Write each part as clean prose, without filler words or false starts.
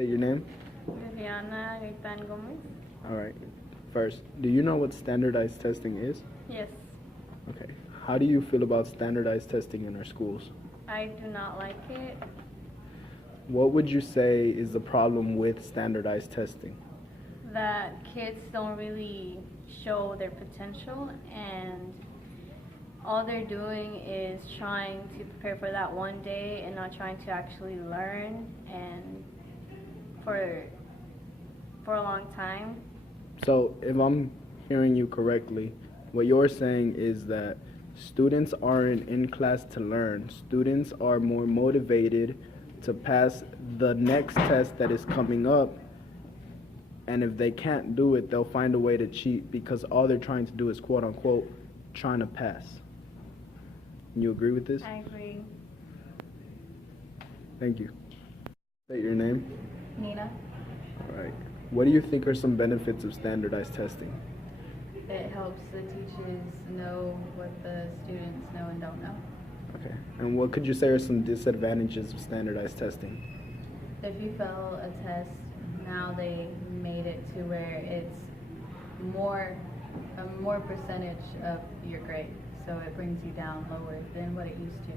Say your name. Viviana Gaitán Gomez. All right. First, do you know what standardized testing is? Yes, Okay. How do you feel about standardized testing in our schools? I do not like it. What would you say is the problem with standardized testing? That kids don't really show their potential, and all they're doing is trying to prepare for that one day and not trying to actually learn and for a long time. So, if I'm hearing you correctly, what you're saying is that students aren't in class to learn. Students are more motivated to pass the next test that is coming up. And if they can't do it, they'll find a way to cheat because all they're trying to do is quote unquote trying to pass. You agree with this? I agree. Thank you. State your name. Nina? All right. What do you think are some benefits of standardized testing? It helps the teachers know what the students know and don't know. Okay. And what could you say are some disadvantages of standardized testing? If you fail a test, now they made it to where it's a more percentage of your grade. So it brings you down lower than what it used to.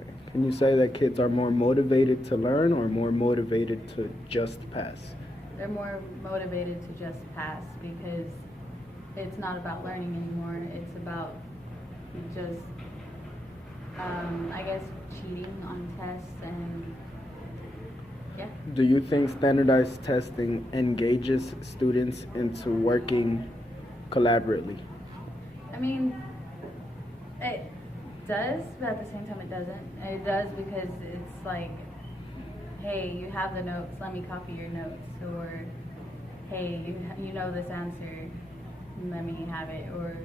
Okay. Can you say that kids are more motivated to learn or more motivated to just pass? They're more motivated to just pass because it's not about learning anymore. It's about just, I guess, cheating on tests and yeah. Do you think standardized testing engages students into working collaboratively? I mean, it does, but at the same time it doesn't. It does because it's like, hey, you have the notes, let me copy your notes, or hey, you know this answer, let me have it, or...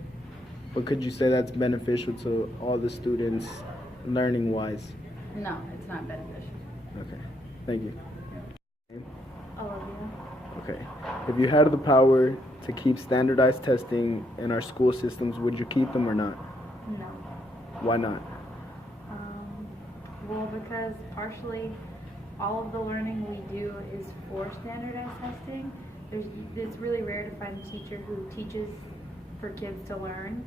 But could you say that's beneficial to all the students learning-wise? No, it's not beneficial. Okay, thank you. Olivia? Okay, if you had the power to keep standardized testing in our school systems, would you keep them or not? No. Why not? Well, because partially all of the learning we do is for standardized testing. It's really rare to find a teacher who teaches for kids to learn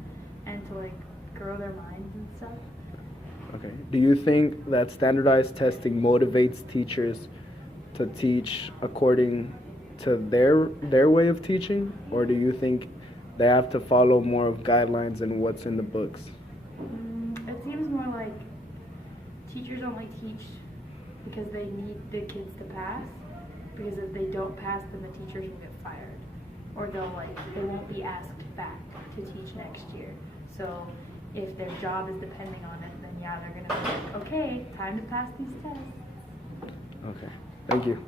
and to like grow their minds and stuff. Okay. Do you think that standardized testing motivates teachers to teach according to their way of teaching, or do you think they have to follow more of guidelines and what's in the books? It seems more like teachers only teach because they need the kids to pass, because if they don't pass, then the teachers will get fired, or they won't be asked back to teach next year. So if their job is depending on it, then yeah, they're gonna be like, okay, time to pass these tests. Okay. Thank you.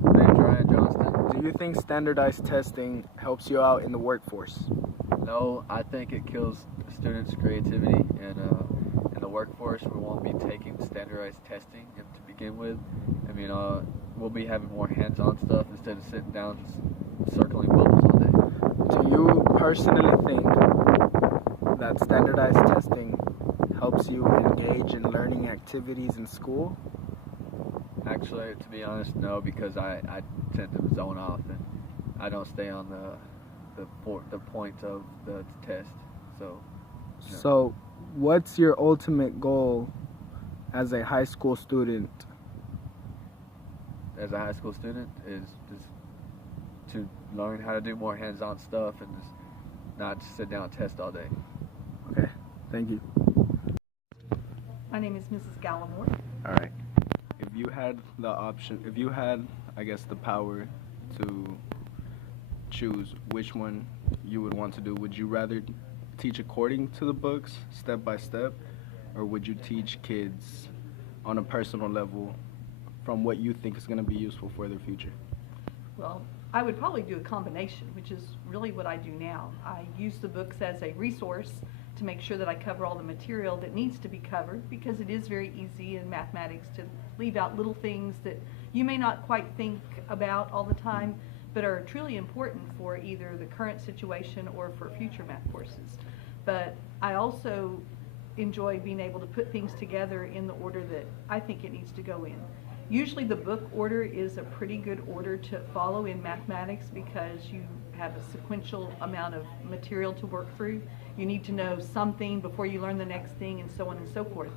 My name's Ryan Johnston. Do you think standardized testing helps you out in the workforce? No, I think it kills students' creativity, and in the workforce, we won't be taking standardized testing to begin with. I mean, we'll be having more hands-on stuff instead of sitting down just circling bubbles all day. Do you personally think that standardized testing helps you engage in learning activities in school? Actually, to be honest, no, because I tend to zone off and I don't stay on the point of the test. So. No. So, what's your ultimate goal as a high school student? As a high school student, is just to learn how to do more hands-on stuff and just not just sit down and test all day. Okay, thank you. My name is Mrs. Gallimore. All right. If you had the option, if you had, I guess, the power to choose which one you would want to do, would you rather teach according to the books, step by step, or would you teach kids on a personal level from what you think is going to be useful for their future? Well, I would probably do a combination, which is really what I do now. I use the books as a resource to make sure that I cover all the material that needs to be covered, because it is very easy in mathematics to leave out little things that you may not quite think about all the time, but are truly important for either the current situation or for future math courses. But I also enjoy being able to put things together in the order that I think it needs to go in. Usually the book order is a pretty good order to follow in mathematics because you have a sequential amount of material to work through. You need to know something before you learn the next thing, and so on and so forth.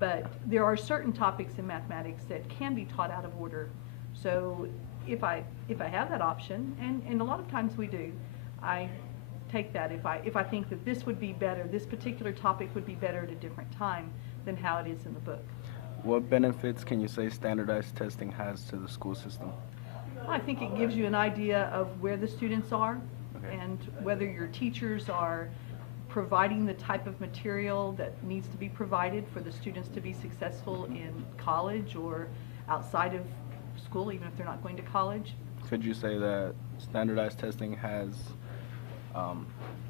But there are certain topics in mathematics that can be taught out of order. So if I have that option, and a lot of times we do, I take that. If I think that this would be better, this particular topic would be better at a different time than how it is in the book. What benefits can you say standardized testing has to the school system? I think it gives you an idea of where the students are, Okay. and whether your teachers are providing the type of material that needs to be provided for the students to be successful in college or outside of school, even if they're not going to college. Could you say that standardized testing has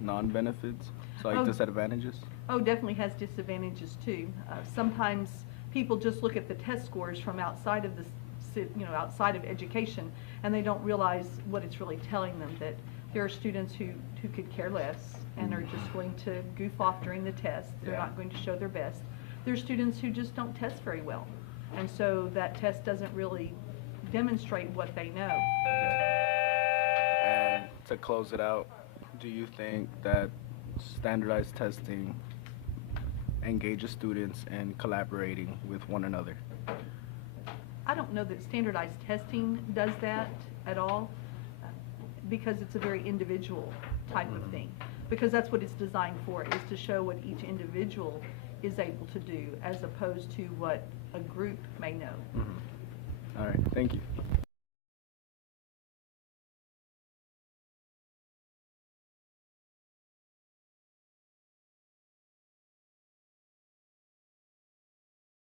non-benefits, so like Oh. disadvantages? Oh, definitely has disadvantages too. Sometimes people just look at the test scores from outside of outside of education, and they don't realize what it's really telling them, that there are students who could care less and are just going to goof off during the test. They're Yeah. not going to show their best. There are students who just don't test very well, and so that test doesn't really demonstrate what they know. And to close it out, do you think that standardized testing engages students in collaborating with one another? I don't know that standardized testing does that at all, because it's a very individual type of thing. Because that's what it's designed for, is to show what each individual is able to do, as opposed to what a group may know. All right, thank you.